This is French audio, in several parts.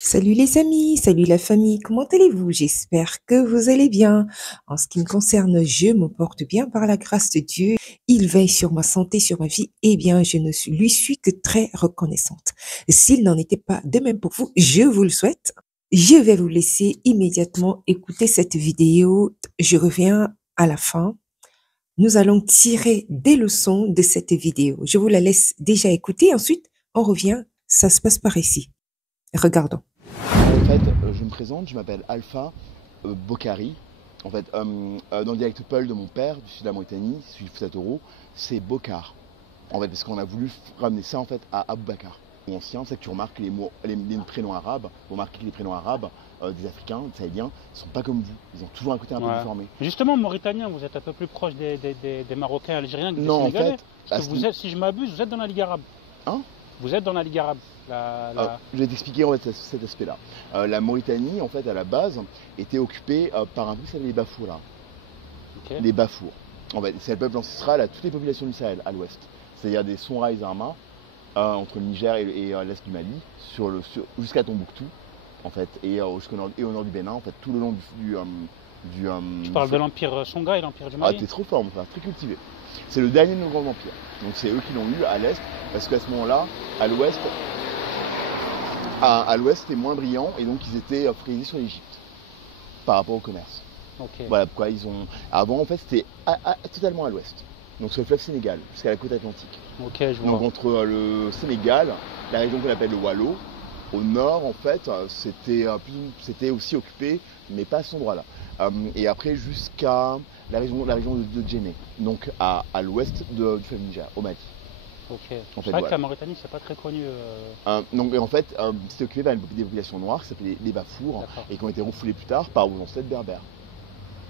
Salut les amis, salut la famille, comment allez-vous? J'espère que vous allez bien. En ce qui me concerne, je me porte bien par la grâce de Dieu. Il veille sur ma santé, sur ma vie. Eh bien, je ne lui suis que très reconnaissante. S'il n'en était pas de même pour vous, je vous le souhaite. Je vais vous laisser immédiatement écouter cette vidéo. Je reviens à la fin. Nous allons tirer des leçons de cette vidéo. Je vous la laisse déjà écouter. Ensuite, on revient. Ça se passe par ici. Regardons. En fait, je me présente, je m'appelle Alpha Bokhari. En fait, dans le dialecte peul de mon père, du sud de la Mauritanie, celui du Fouta Toro, c'est Bokhar. En fait, parce qu'on a voulu ramener ça en fait à Abou Bakar. Ancien, c'est que tu remarques les mots, les prénoms arabes, vous remarquez que les prénoms arabes des Africains, des Sahéliens, ne sont pas comme vous. Ils ont toujours un côté un peu déformé. Justement, Mauritaniens, vous êtes un peu plus proche des Marocains, Algériens que des Non, Sénégalais. en fait, Parce que vous êtes, si je m'abuse, vous êtes dans la Ligue arabe. Hein? Vous êtes dans la Ligue arabe. Je vais t'expliquer en fait, cet aspect-là. La Mauritanie, en fait, à la base, était occupée par un peuple qui s'appelait les Bafours. Là. Okay. Les Bafours. En fait, c'est le peuple ancestral à toutes les populations du Sahel, à l'ouest. C'est-à-dire des Sonra et Zarma, entre le Niger et l'est du Mali, jusqu'à Tombouctou, en fait, et au nord du Bénin, en fait, tout le long Tu parles de l'Empire Songhai et l'Empire du Mali? Ah, t'es trop fort, mon frère, très cultivé. C'est le dernier de nos grands empires. Donc c'est eux qui l'ont eu à l'est, parce qu'à ce moment-là, à l'ouest, c'était moins brillant, et donc ils étaient frisés sur l'Égypte, par rapport au commerce. Okay. Voilà pourquoi ils ont... Avant, en fait, c'était totalement à l'ouest. Donc sur le fleuve Sénégal, jusqu'à la côte atlantique. Okay, je vois. Donc entre le Sénégal, la région qu'on appelle le Wallo, au nord, en fait, c'était aussi occupé, mais pas à cet endroit-là. Et après, jusqu'à la région de Djenné, donc à l'ouest du fleuve Niger, au Mali. Ok. En fait, c'est vrai que la Mauritanie, c'est pas très connu. Donc en fait, c'était occupé par des populations noires qui s'appelaient les Bafours et qui ont été refoulées plus tard par vos ancêtres berbères.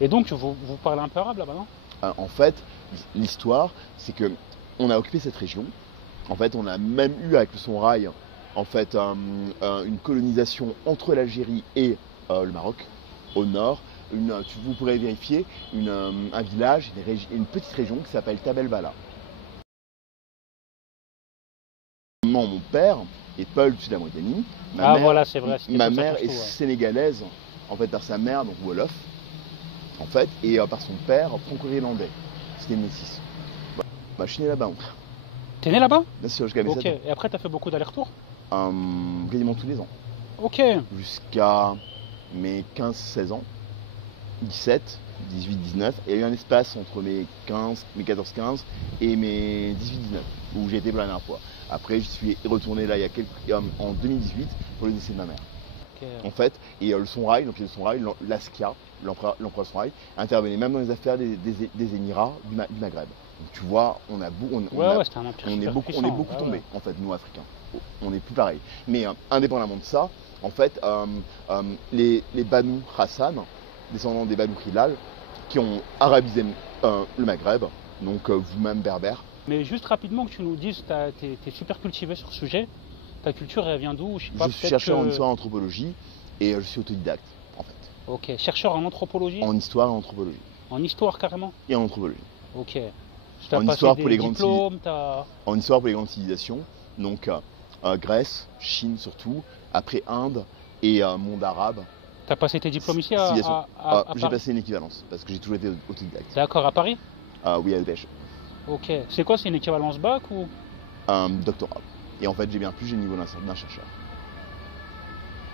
Et donc, vous parlez un peu arabe là-bas, non? En fait, l'histoire, c'est que on a occupé cette région. En fait, on a même eu avec le Sonrail, en fait, une colonisation entre l'Algérie et le Maroc, au nord. Vous pourrez vérifier un village, une petite région qui s'appelle Tabel Bala. Mon père est Peul du sud de la Mauritanie. Voilà, c'est vrai. Ma mère est sénégalaise, en fait, par sa mère, donc Wolof, en fait, et par son père, franco-irlandais. C'était métis. Bah, je suis né là-bas, mon frère. T'es né là-bas? Bien sûr, jusqu'à mes 7 ans. Et après, t'as fait beaucoup d'allers-retours? Quasiment tous les ans. Ok. Jusqu'à mes 15-16 ans. 17, 18, 19. Et il y a eu un espace entre mes 14-15 et mes 18-19, où j'ai été pour la dernière fois. Après, je suis retourné là en 2018 pour le décès de ma mère. Okay. En fait, et le Sonrail, donc le Sonrail, l'Askia, l'empereur Sonrail, intervenait même dans les affaires des Émirats du Maghreb. Donc tu vois, on est beaucoup tombé, en fait, nous Africains. On n'est plus pareil. Mais indépendamment de ça, en fait, les Banu Hassan, descendants des Banu Hilal, qui ont arabisé le Maghreb, donc vous-même berbère. Mais juste rapidement que tu nous dises, t'es super cultivé sur ce sujet. Ta culture, elle vient d'où? Je suis chercheur en histoire et en anthropologie et je suis autodidacte, en fait. Ok, chercheur en anthropologie? En histoire et en anthropologie. En histoire, carrément? Et en anthropologie. Ok. En histoire pour les en histoire pour les grandes civilisations, donc Grèce, Chine surtout, après Inde et monde arabe. T'as passé tes diplômes ici J'ai passé une équivalence, parce que j'ai toujours été autodidacte. D'accord, à Paris? Oui, à Dèche. Ok. C'est quoi, c'est une équivalence bac ou? Doctorat. Et en fait, j'ai bien plus, j'ai le niveau d'un chercheur.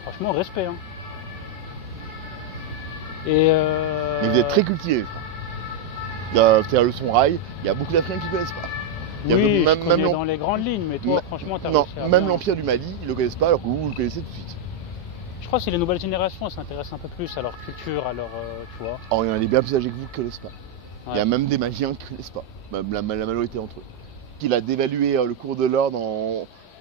Franchement, respect. Hein. Mais vous êtes très cultivé, frère. C'est-à-dire le Sonrail, il y a beaucoup d'Africains qui ne connaissent pas. Oui, même dans les grandes lignes, mais toi, franchement, t'as réussi à même l'Empire du Mali, ils ne le connaissent pas, alors que vous le connaissez tout de suite. Je crois que c'est les nouvelles générations, elles s'intéressent un peu plus à leur culture, à leur... tu vois. Alors, il y en a des bien plus âgés que vous qui ne connaissent pas. Ouais. Il y a même des Maliens qui ne connaissent pas, la majorité d'entre eux. Qu'il a dévalué le cours de l'or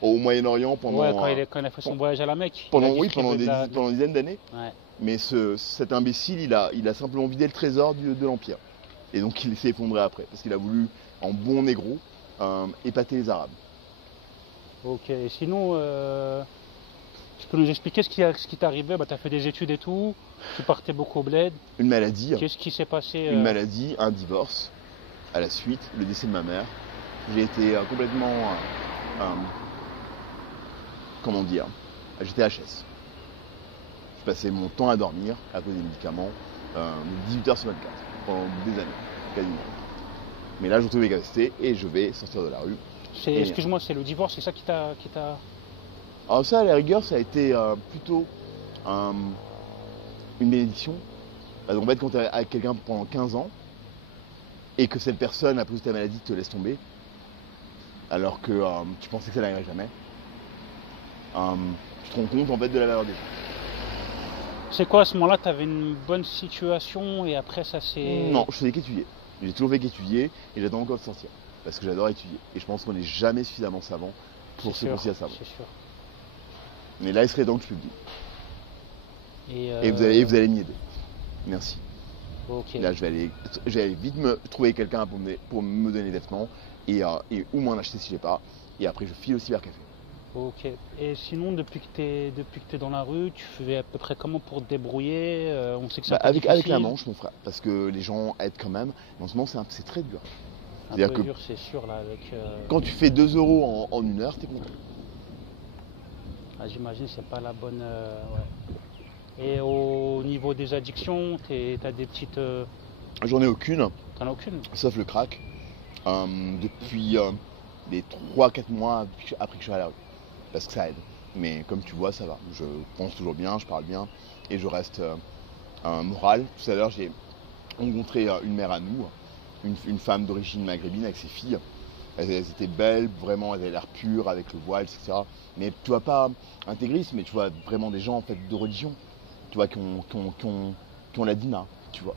au Moyen-Orient pendant... Ouais, quand il a fait son voyage à la Mecque. Pendant des dizaines d'années. Ouais. Mais cet imbécile, il a simplement vidé le trésor de l'Empire. Et donc il s'est effondré après, parce qu'il a voulu, en bon négro, épater les Arabes. Ok, et sinon, tu peux nous expliquer ce qui t'est arrivé? Tu as fait des études et tout, tu partais beaucoup au bled. Une maladie. Qu'est-ce qui s'est passé? Une maladie, un divorce, à la suite, le décès de ma mère. J'ai été complètement... comment dire? J'étais HS. Je passais mon temps à dormir à cause des médicaments, 18 heures sur 24, pendant des années, quasiment. Mais là, je retrouve mes capacités et je vais sortir de la rue. Excuse-moi, c'est le divorce, c'est ça qui t'a. Alors ça, à la rigueur, ça a été plutôt une bénédiction. Parce qu'en fait, quand tu es avec quelqu'un pendant 15 ans, et que cette personne, à cause de ta maladie, te laisse tomber, alors que tu pensais que ça n'arriverait jamais, tu te rends compte en fait de la valeur des gens. C'est quoi, à ce moment-là, t'avais une bonne situation et après ça s'est. Non, je faisais qu'étudier. J'ai toujours fait qu'étudier et j'attends encore de sortir. Parce que j'adore étudier. Et je pense qu'on n'est jamais suffisamment savant pour se considérer savant. C'est sûr. Mais là, il serait temps que je publie. Et vous allez m'y aider. Merci. Ok. Là, je vais aller vite me trouver quelqu'un pour me donner des vêtements et ou m'en acheter si j'ai pas. Et après, je file au cybercafé. Ok. Et sinon, depuis que t'es dans la rue, tu fais à peu près comment pour te débrouiller? On sait que c'est un peu avec difficile. la manche, mon frère. Parce que les gens aident quand même. Mais en ce moment, c'est très dur. Un C'est-à-dire peu que dur, c'est sûr, là, avec. quand tu fais 2 € en 1 heure, t'es content. Ah, j'imagine c'est pas la bonne. Ouais. Et au niveau des addictions, t'as des petites. J'en ai aucune, T'en as aucune? sauf le crack. Depuis les 3-4 mois après que je suis à la rue. Parce que ça aide. Mais comme tu vois, ça va. Je pense toujours bien, je parle bien et je reste moral. Tout à l'heure, j'ai rencontré une mère à nous, une femme d'origine maghrébine avec ses filles. Elles étaient belles, vraiment, elles avaient l'air pures avec le voile, etc. Mais tu vois pas intégrisme, mais tu vois vraiment des gens en fait de religion. Tu vois qui ont la dîna, tu vois.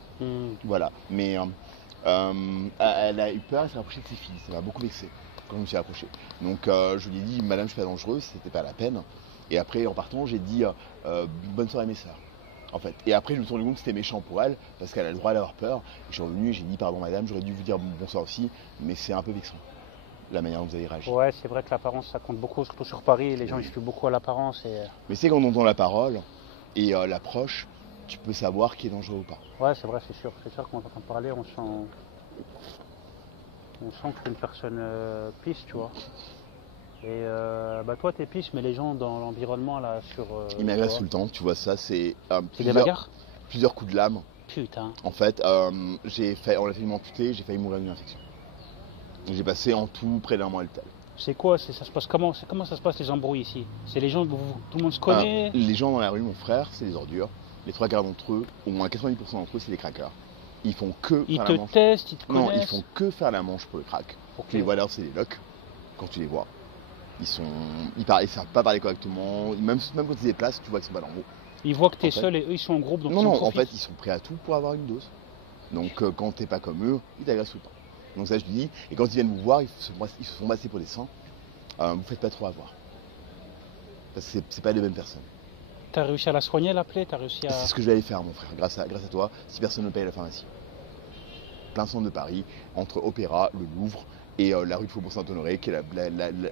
Voilà. Mais elle a eu peur, elle s'est rapprochée de ses filles. Ça m'a beaucoup vexé quand je me suis approché. Donc je lui ai dit, madame, je suis pas dangereuse, c'était pas la peine. Et après, en partant, j'ai dit, bonne soirée mes sœurs. En fait. Et après, je me suis rendu compte que c'était méchant pour elle, parce qu'elle a le droit d'avoir peur. Et je suis revenu et j'ai dit, pardon madame, j'aurais dû vous dire bonsoir aussi, mais c'est un peu vexant, la manière dont vous avez réagi. Ouais, c'est vrai que l'apparence, ça compte beaucoup, surtout sur Paris. Les gens, ils se fient beaucoup à l'apparence. Mais c'est quand on entend la parole et l'approche, tu peux savoir qui est dangereux ou pas. Ouais, c'est vrai, c'est sûr. C'est sûr, quand on entend parler, on sent que c'est une personne pisse, tu vois. Et toi, t'es pisse, mais les gens dans l'environnement, là, Ils m'agressent tout le temps, tu vois ça, c'est des bagarres? Plusieurs coups de lame. Putain. En fait, on l'a fait m'amputer, j'ai failli mourir d'une infection. J'ai passé en tout près d'1 mois à l'hôpital. C'est quoi? Ça se passe comment? Comment ça se passe les embrouilles ici? C'est les gens, tout le monde se connaît? Les gens dans la rue, mon frère, c'est des ordures. Les 3 quarts d'entre eux, au moins 90% d'entre eux, c'est des craqueurs. Ils font que Ils faire te la manche. testent, ils te Non, connaissent? ils font que faire la manche pour le crack. Ok. Tu les vois là, c'est des locs, quand tu les vois. Ils savent pas parler correctement. Même quand ils se déplacent, tu vois qu'ils sont pas normaux. Ils voient que t'es En fait. seul et eux, ils sont en groupe, donc Non, ils en non, en profitent. fait, ils sont prêts à tout pour avoir une dose. Donc quand t'es pas comme eux, ils t'agressent tout le temps. Donc ça, je dis. Et quand ils viennent vous voir, ils se font passer pour des saints. Vous faites pas trop avoir. Parce que c'est pas les mêmes personnes. T'as réussi à la soigner, l'appeler? T'as réussi à... C'est ce que je vais aller faire, mon frère, grâce à toi, si personne ne paye la pharmacie. Plein centre de Paris, entre Opéra, le Louvre et la rue de Faubourg Saint-Honoré, qui est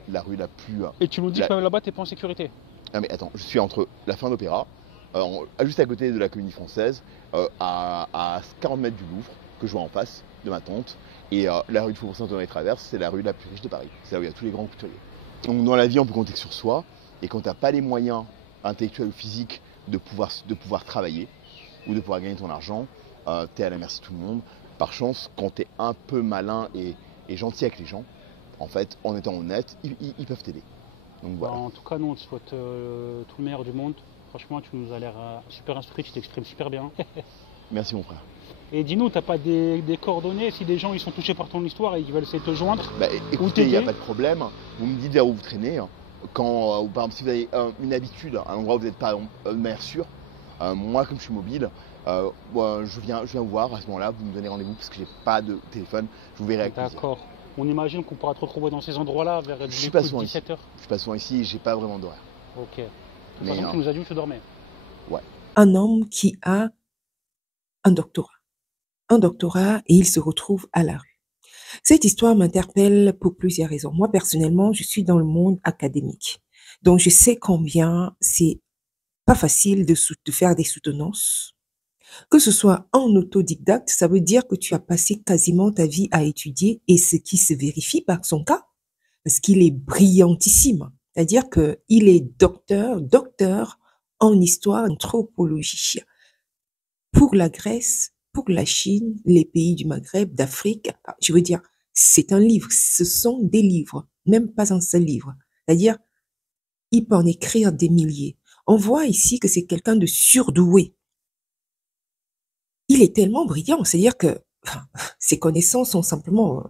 la rue la plus... Et tu nous dis que même là-bas, t'es pas en sécurité? Ah mais attends, je suis entre la fin d'Opéra, juste à côté de la Comédie Française, à 40 mètres du Louvre, que je vois en face de ma tante, et la rue de Faubourg Saint-Honoré traverse, c'est la rue la plus riche de Paris. C'est là où il y a tous les grands couturiers. Donc dans la vie, on peut compter sur soi, et quand t'as pas les moyens intellectuels ou physiques de pouvoir travailler, ou de pouvoir gagner ton argent, t'es à la merci de tout le monde. Par chance, quand t'es un peu malin et gentil avec les gens, en fait, en étant honnête, ils peuvent t'aider. Donc voilà. En tout cas, nous, on te souhaite tout le meilleur du monde. Franchement, tu nous as l'air super instruit, tu t'exprimes super bien. Merci mon frère. Et dis-nous, t'as pas des coordonnées si des gens ils sont touchés par ton histoire et ils veulent essayer de te joindre? Bah, écoutez, il n'y a pas de problème. Vous me dites vers où vous traînez. Quand, par exemple, si vous avez une habitude, un endroit où vous n'êtes pas de manière sûre, moi, comme je suis mobile, je viens vous voir à ce moment-là, vous me donnez rendez-vous parce que j'ai pas de téléphone, je vous verrai avec plaisir. D'accord. On imagine qu'on pourra te retrouver dans ces endroits-là vers Je suis pas souvent 17h. Je suis pas souvent ici et j'ai pas vraiment d'horaire. Ok. De toute Mais, façon, tu nous as dit où tu dormais. Ouais. Un homme qui a un doctorat. Un doctorat et il se retrouve à la rue. Cette histoire m'interpelle pour plusieurs raisons. Moi, personnellement, je suis dans le monde académique. Donc, je sais combien c'est pas facile de faire des soutenances. Que ce soit en autodidacte, ça veut dire que tu as passé quasiment ta vie à étudier et ce qui se vérifie par son cas, parce qu'il est brillantissime. C'est-à-dire qu'il est docteur en histoire d'anthropologie. Pour la Grèce, pour la Chine, les pays du Maghreb, d'Afrique, je veux dire, c'est un livre, ce sont des livres, même pas un seul livre. C'est-à-dire, il peut en écrire des milliers. On voit ici que c'est quelqu'un de surdoué. Il est tellement brillant, c'est-à-dire que ses connaissances sont simplement...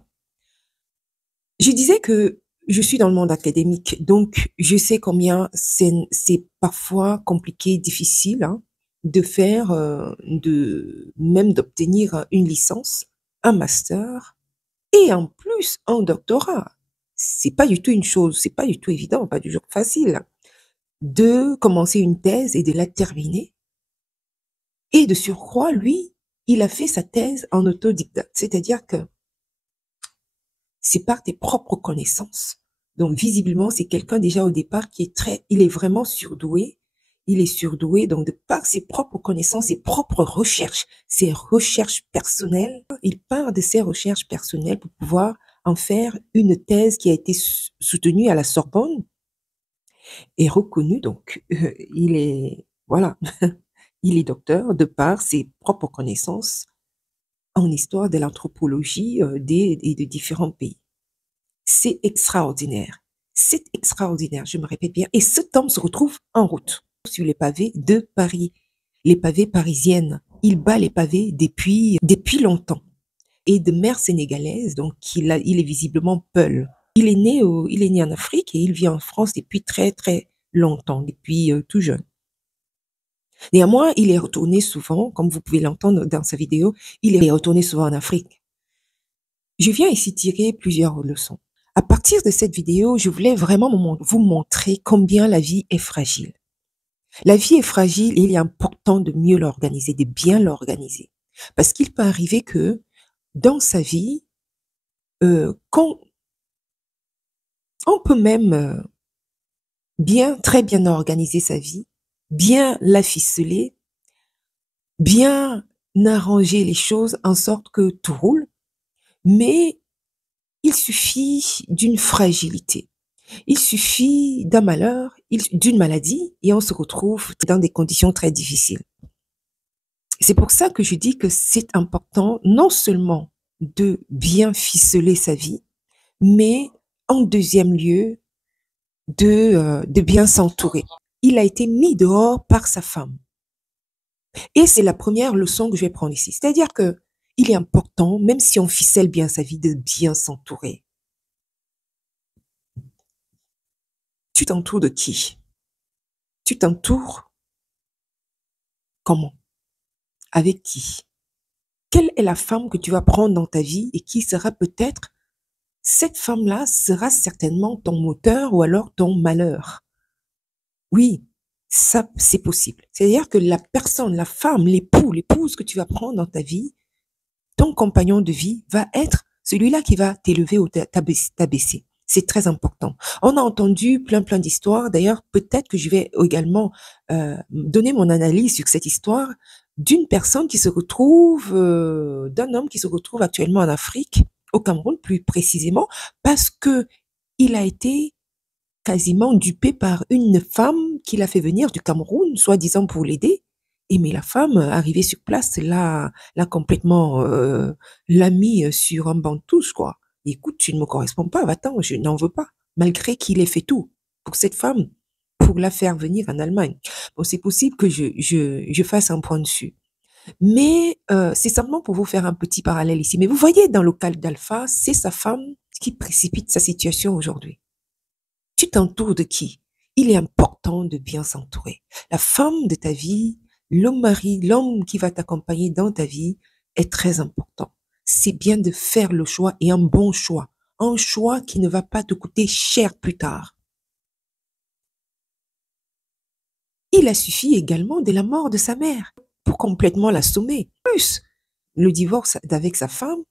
Je disais que je suis dans le monde académique, donc je sais combien c'est parfois compliqué, difficile, hein, de faire, même d'obtenir une licence, un master et en plus un doctorat. C'est pas du tout une chose, c'est pas du tout évident, pas du tout facile de commencer une thèse et de la terminer. Et de surcroît, lui, il a fait sa thèse en autodidacte, c'est-à-dire que c'est par tes propres connaissances. Donc, visiblement, c'est quelqu'un déjà au départ qui est il est vraiment surdoué. Il est surdoué, donc de par ses propres connaissances, ses propres recherches, ses recherches personnelles, il part de ses recherches personnelles pour pouvoir en faire une thèse qui a été soutenue à la Sorbonne et reconnue. Donc, il est, voilà, il est docteur de par ses propres connaissances en histoire de l'anthropologie et de différents pays. C'est extraordinaire. C'est extraordinaire, je me répète bien. Et cet homme se retrouve en route sur les pavés de Paris, les pavés parisiennes. Il bat les pavés depuis longtemps. Et de mère sénégalaise, donc il est visiblement peul. Il est né en Afrique et il vit en France depuis très très longtemps, depuis tout jeune. Néanmoins, il est retourné souvent, comme vous pouvez l'entendre dans sa vidéo, il est retourné souvent en Afrique. Je viens ici tirer plusieurs leçons. À partir de cette vidéo, je voulais vraiment vous montrer combien la vie est fragile. La vie est fragile et il est important de mieux l'organiser, de bien l'organiser. Parce qu'il peut arriver que dans sa vie, on peut même très bien organiser sa vie, bien la ficeler, bien arranger les choses en sorte que tout roule, mais il suffit d'une fragilité. Il suffit d'un malheur, d'une maladie, et on se retrouve dans des conditions très difficiles. C'est pour ça que je dis que c'est important non seulement de bien ficeler sa vie, mais en deuxième lieu, de bien s'entourer. Il a été mis dehors par sa femme. Et c'est la première leçon que je vais prendre ici. C'est-à-dire que il est important, même si on ficelle bien sa vie, de bien s'entourer. Tu t'entoures de qui? Tu t'entoures comment? Avec qui? Quelle est la femme que tu vas prendre dans ta vie et qui sera peut-être, cette femme-là sera certainement ton moteur ou alors ton malheur. Oui, ça, c'est possible. C'est-à-dire que la personne, la femme, l'épouse que tu vas prendre dans ta vie, ton compagnon de vie va être celui-là qui va t'élever ou t'abaisser. C'est très important. On a entendu plein d'histoires. D'ailleurs, peut-être que je vais également donner mon analyse sur cette histoire d'une personne qui se retrouve, d'un homme qui se retrouve actuellement en Afrique, au Cameroun plus précisément, parce que il a été quasiment dupé par une femme qui l'a fait venir du Cameroun, soi-disant pour l'aider. Et mais la femme, arrivée sur place, l'a complètement, l'a mis sur un banc de touche, quoi. Écoute, tu ne me corresponds pas, va-t'en, je n'en veux pas. Malgré qu'il ait fait tout pour cette femme, pour la faire venir en Allemagne. Bon, c'est possible que je fasse un point dessus. Mais c'est simplement pour vous faire un petit parallèle ici. Mais vous voyez, dans le cas d'Alpha, c'est sa femme qui précipite sa situation aujourd'hui. Tu t'entoures de qui? Il est important de bien s'entourer. La femme de ta vie, le mari, l'homme qui va t'accompagner dans ta vie est très important. C'est bien de faire le choix et un bon choix. Un choix qui ne va pas te coûter cher plus tard. Il a suffi également de la mort de sa mère pour complètement l'assommer. Plus, le divorce avec sa femme,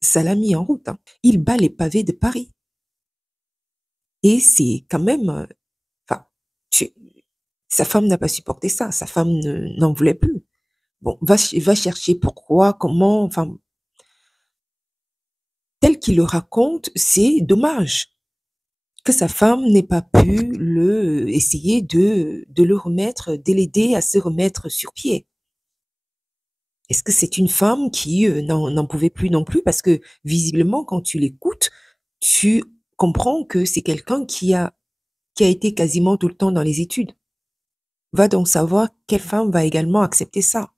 ça l'a mis en route. Hein. Il bat les pavés de Paris. Et c'est quand même... sa femme n'a pas supporté ça. Sa femme n'en voulait plus. Bon, va chercher pourquoi, comment, enfin... Tel qu'il le raconte, c'est dommage. que sa femme n'ait pas pu essayer de le remettre, de l'aider à se remettre sur pied. Est-ce que c'est une femme qui n'en pouvait plus non plus? Parce que visiblement, quand tu l'écoutes, tu comprends que c'est quelqu'un qui a été quasiment tout le temps dans les études. Va donc savoir quelle femme va également accepter ça.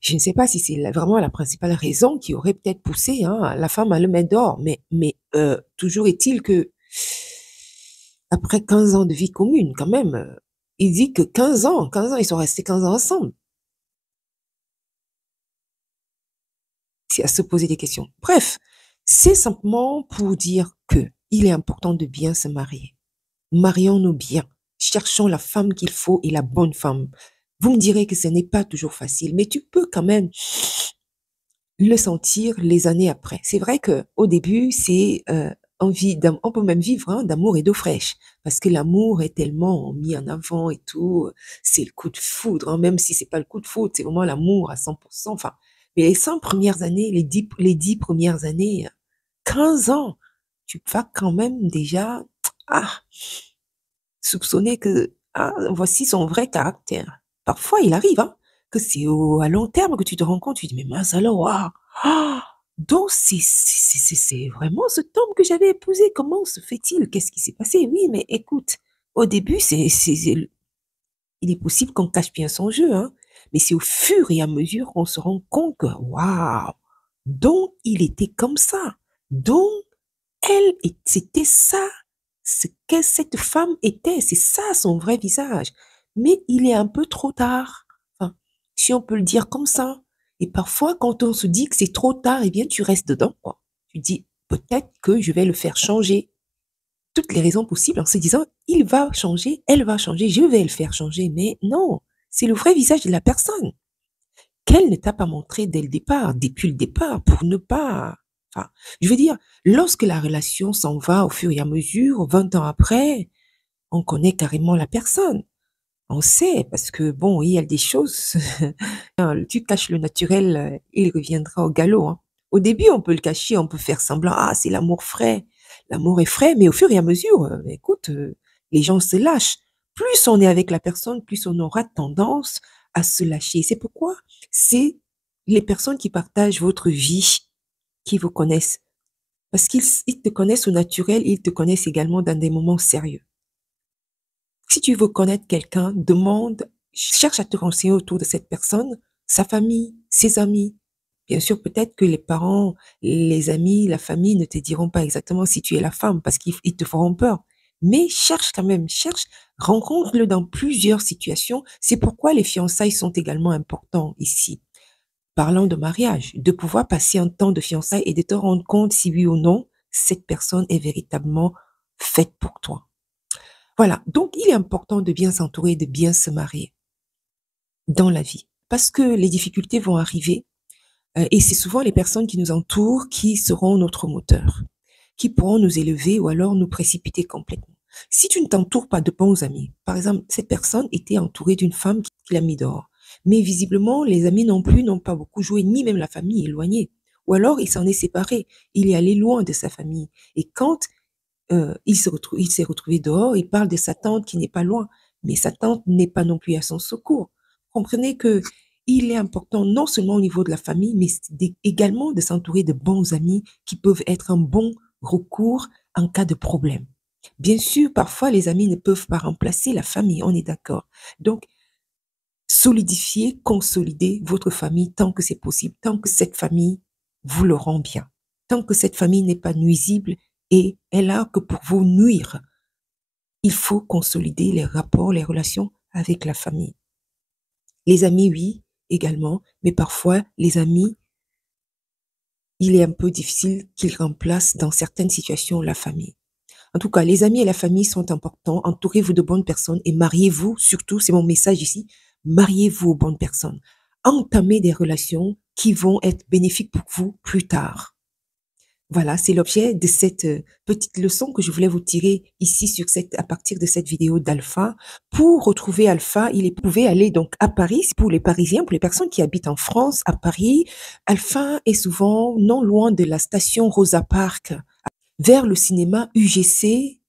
Je ne sais pas si c'est vraiment la principale raison qui aurait peut-être poussé la femme à le mettre dehors, mais toujours est-il que après 15 ans de vie commune, quand même, il dit que 15 ans, ils sont restés 15 ans ensemble. C'est à se poser des questions. Bref, c'est simplement pour dire que il est important de bien se marier. Marions-nous bien. Cherchons la femme qu'il faut et la bonne femme. Vous me direz que ce n'est pas toujours facile, mais tu peux quand même le sentir les années après. C'est vrai que au début, c'est on peut même vivre d'amour et d'eau fraîche, parce que l'amour est tellement mis en avant et tout. C'est le coup de foudre, même si c'est pas le coup de foudre, c'est vraiment l'amour à 100%. Enfin, mais les 100 premières années, les 10 premières années, 15 ans, tu vas quand même déjà ah, soupçonner que voici son vrai caractère. Parfois, il arrive que c'est à long terme que tu te rends compte, tu dis, mais mince alors, waouh, donc c'est vraiment cet homme que j'avais épousé, comment se fait-il? Qu'est-ce qui s'est passé? Oui, mais écoute, au début, il est possible qu'on cache bien son jeu, mais c'est au fur et à mesure qu'on se rend compte que, waouh, donc il était comme ça, donc c'était ça, ce que cette femme était, c'est ça son vrai visage. Mais il est un peu trop tard, enfin, si on peut le dire comme ça. Et parfois, quand on se dit que c'est trop tard, eh bien, tu restes dedans, quoi. Tu dis, peut-être que je vais le faire changer. Toutes les raisons possibles en se disant, il va changer, elle va changer, je vais le faire changer. Mais non, c'est le vrai visage de la personne qu'elle ne t'a pas montré dès le départ, depuis le départ, pour ne pas... Enfin, je veux dire, lorsque la relation s'en va au fur et à mesure, 20 ans après, on connaît carrément la personne. On sait, parce que bon, il y a des choses, tu caches le naturel, il reviendra au galop. Au début, on peut le cacher, on peut faire semblant, c'est l'amour frais. L'amour est frais, mais au fur et à mesure, écoute, les gens se lâchent. Plus on est avec la personne, plus on aura tendance à se lâcher. C'est pourquoi c'est les personnes qui partagent votre vie qui vous connaissent. Parce qu'ils te connaissent au naturel, ils te connaissent également dans des moments sérieux. Si tu veux connaître quelqu'un, cherche à te renseigner autour de cette personne, sa famille, ses amis. Bien sûr, peut-être que les parents, les amis, la famille ne te diront pas exactement si tu es la femme parce qu'ils te feront peur. Mais cherche quand même, rencontre-le dans plusieurs situations. C'est pourquoi les fiançailles sont également importants ici. Parlant de mariage, de pouvoir passer un temps de fiançailles et de te rendre compte si oui ou non, cette personne est véritablement faite pour toi. Voilà, donc il est important de bien s'entourer, de bien se marier dans la vie. Parce que les difficultés vont arriver et c'est souvent les personnes qui nous entourent qui seront notre moteur, qui pourront nous élever ou alors nous précipiter complètement. Si tu ne t'entoures pas de bons amis, par exemple, cette personne était entourée d'une femme qui l'a mis dehors, mais visiblement, les amis non plus n'ont pas beaucoup joué, ni même la famille éloignée. Ou alors, il s'en est séparé, il est allé loin de sa famille. Et quand il s'est retrouvé dehors, il parle de sa tante qui n'est pas loin, mais sa tante n'est pas non plus à son secours. Comprenez que il est important non seulement au niveau de la famille, mais également de s'entourer de bons amis qui peuvent être un bon recours en cas de problème. Bien sûr, parfois les amis ne peuvent pas remplacer la famille, on est d'accord. Donc, solidifiez, consolidez votre famille tant que c'est possible, tant que cette famille vous le rend bien, tant que cette famille n'est pas nuisible et elle a que pour vous nuire. Il faut consolider les rapports, les relations avec la famille. Les amis, oui, également, mais parfois, les amis, il est un peu difficile qu'ils remplacent dans certaines situations la famille. En tout cas, les amis et la famille sont importants. Entourez-vous de bonnes personnes et mariez-vous, surtout, c'est mon message ici, mariez-vous aux bonnes personnes. Entamez des relations qui vont être bénéfiques pour vous plus tard. Voilà, c'est l'objet de cette petite leçon que je voulais vous tirer ici à partir de cette vidéo d'Alpha. Pour retrouver Alpha, il pouvait aller donc à Paris, pour les Parisiens, pour les personnes qui habitent en France, à Paris. Alpha est souvent non loin de la station Rosa Parks. vers le cinéma UGC,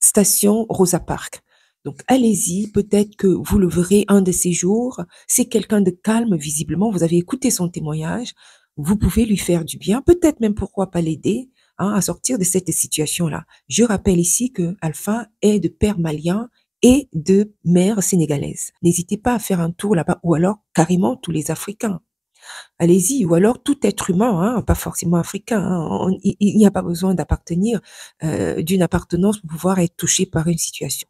station Rosa Parks. Donc allez-y, peut-être que vous le verrez un de ces jours. C'est quelqu'un de calme, visiblement. Vous avez écouté son témoignage. Vous pouvez lui faire du bien, peut-être même pourquoi pas l'aider à sortir de cette situation-là. Je rappelle ici que Alpha est de père malien et de mère sénégalaise. N'hésitez pas à faire un tour là-bas, ou alors carrément tous les Africains. Allez-y, ou alors tout être humain, pas forcément africain. Il n'y a pas besoin d'appartenir, d'une appartenance pour pouvoir être touché par une situation.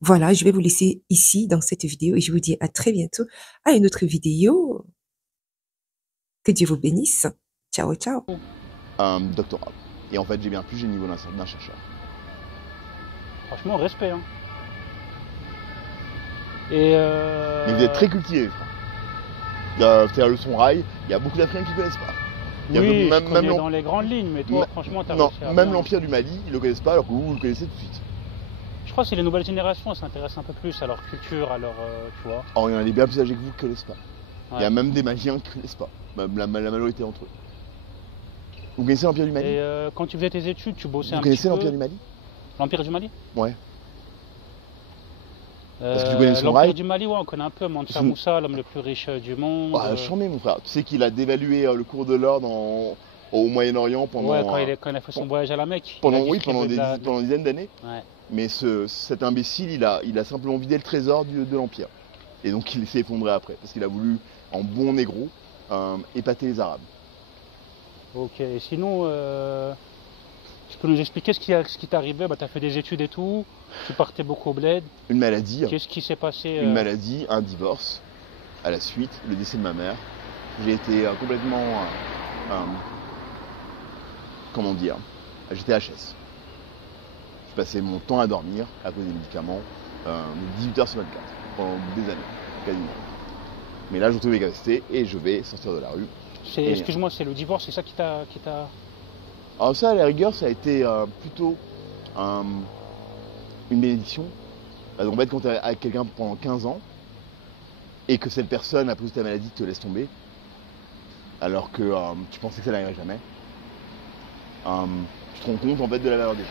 Voilà, je vais vous laisser ici dans cette vidéo et je vous dis à très bientôt à une autre vidéo. Que Dieu vous bénisse. Ciao, ciao. Un doctorat. Et en fait, j'ai bien plus, j'ai le niveau d'un chercheur. Franchement, respect. Hein. Et Mais vous êtes très cultivé, frère. C'est-à-dire le son rail, il y a beaucoup d'Africains qui ne connaissent pas. Oui, je connais dans les grandes lignes, mais toi, franchement, t'as réussi à même l'Empire du Mali, ils ne le connaissent pas, alors que vous le connaissez tout de suite. Je crois que c'est les nouvelles générations, elles s'intéressent un peu plus à leur culture, à leur, tu vois. Or, il y en a des bien plus âgés que vous qui ne connaissent pas. Ouais. Il y a même des Maliens qui ne connaissent pas, la majorité d'entre eux. Vous connaissez l'Empire du Mali? Et quand tu faisais tes études, tu bossais un petit peu. Vous connaissez l'Empire du Mali? L'Empire du Mali? Ouais. Parce que tu connais son rail. L'Empire du Mali, ouais, on connaît un peu. Mansa Moussa, l'homme le plus riche du monde. Ah, chambé, mon frère. Tu sais qu'il a dévalué le cours de l'or au Moyen-Orient pendant. Ouais, quand il a fait son voyage à la Mecque. Pendant des dizaines d'années. Ouais. Mais cet imbécile, il a simplement vidé le trésor de l'Empire. Et donc il s'est effondré après. Parce qu'il a voulu, en bon négro, épater les Arabes. Ok, et sinon, tu peux nous expliquer ce qui t'est arrivé? Tu as fait des études et tout, tu partais beaucoup au bled. Une maladie. Qu'est-ce qui s'est passé? Une maladie, un divorce, à la suite, le décès de ma mère. J'ai été complètement... comment dire? J'étais HS. Je passais mon temps à dormir à cause des médicaments, 18h sur 24, pendant des années, quasiment. Mais là, je retrouve mes capacités et je vais sortir de la rue. Excuse-moi, c'est le divorce, c'est ça qui t'a... Alors ça, à la rigueur, ça a été plutôt une bénédiction. Parce qu'en fait, quand tu es avec quelqu'un pendant 15 ans, et que cette personne, à cause de ta maladie, te laisse tomber, alors que tu pensais que ça n'arriverait jamais, tu te rends compte en fait de la valeur des gens.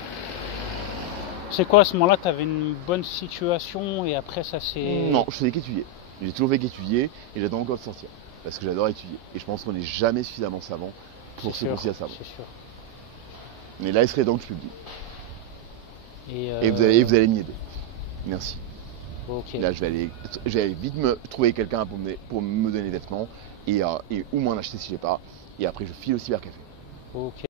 C'est quoi, à ce moment-là, tu avais une bonne situation et après ça s'est... Non, je faisais qu'étudier. J'ai toujours fait qu'étudier et j'attends encore de sortir. Parce que j'adore étudier. Et je pense qu'on n'est jamais suffisamment savant pour se considérer savant. C'est sûr. Mais là, il serait temps que je publie. Et vous allez m'y aider. Merci. Okay. Là, je vais aller vite me trouver quelqu'un pour me donner des vêtements et ou m'en acheter si j'ai pas. Et après, je file au cybercafé. Ok.